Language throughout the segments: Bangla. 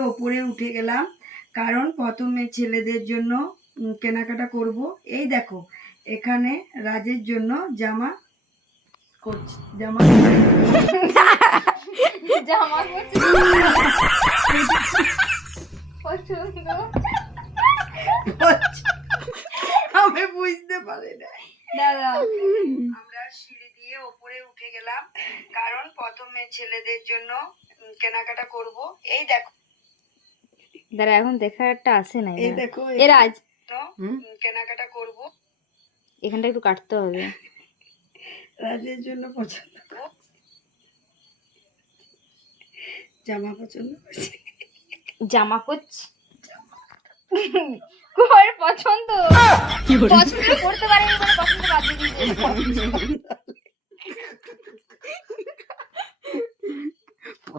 ওপরে উঠে গেলাম কারণ প্রথমে ছেলেদের জন্য কেনাকাটা করব। এই দেখো এখানে রাজের জন্য জামা করছি জামা জামা। আমি বুঝতে পারি না। আমরা সিঁড়ি দিয়ে ওপরে উঠে গেলাম কারণ প্রথমে ছেলেদের জন্য কেনাকাটা করব। এই দেখো দাদা এখন দেখার একটা আসে না এই দেখো এ রাজ। উম, কেনাকাটা করব। এখানটা একটু কাটতে হবে। রাজের জন্য পছন্দ। জামা পছন্দ করছি। জামা করছি ওর পছন্দ। পছন্দ করতে পারেনি পছন্দ বাদ দিয়ে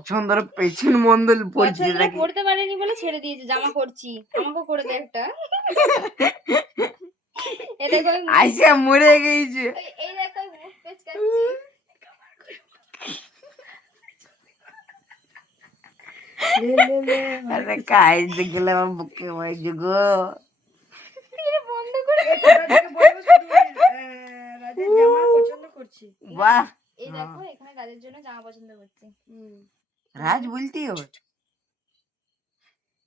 দিয়েছে পছন্দের পেছন মন্দল পড়ছে পছন্দ নাকি? করতে পারেনি বলে ছেড়ে দিয়েছে জামা করছি আমাকেও করে দে একটা। এ দেখো আইসা মরে গেছে। এই- দেখো আরে কাজ দেখলে আমার বুকে বন্ধ করে রাজের জামা পছন্দ করছি। বাহ। এই দেখো এখানে কাজের জন্য জামা পছন্দ করছি। হুম। রাজ বলতেই হবে।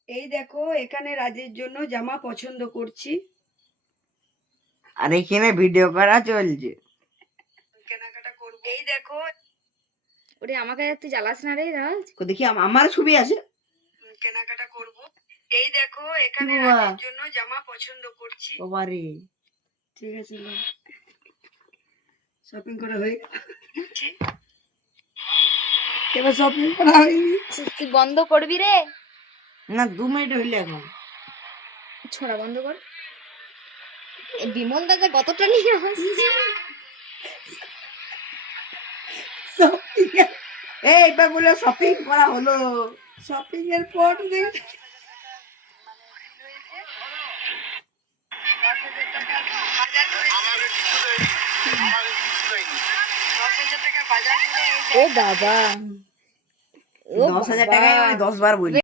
এই দেখো এখানে রাজের জন্য জামা পছন্দ করছি। আর এখানে ভিডিও করা চলছে। কেনাকাটা করব। এই দেখো ওরে আমাকে তুই জ্বালাস না রে রাজ। দেখি আম- আমার ছবি আছে? কেনাকাটা করব। এই দেখো এখানে। রাজের জন্য জামা পছন্দ করছি। বাবারে। ঠিক আছে শপিং করা হয়ে এবার শপিং করা হয়নি তুই বন্ধ করবি রে? না দু মিনিট হইলে এখন। ছোড়া বন্ধ কর। বিমল দাদা কতটা নিয়ে আসছে শপিং এই এবার বলে শপিং করা হলো। শপিং এর পর দেখ ও বাবা। দশ হাজার টাকায় দশ বার বলি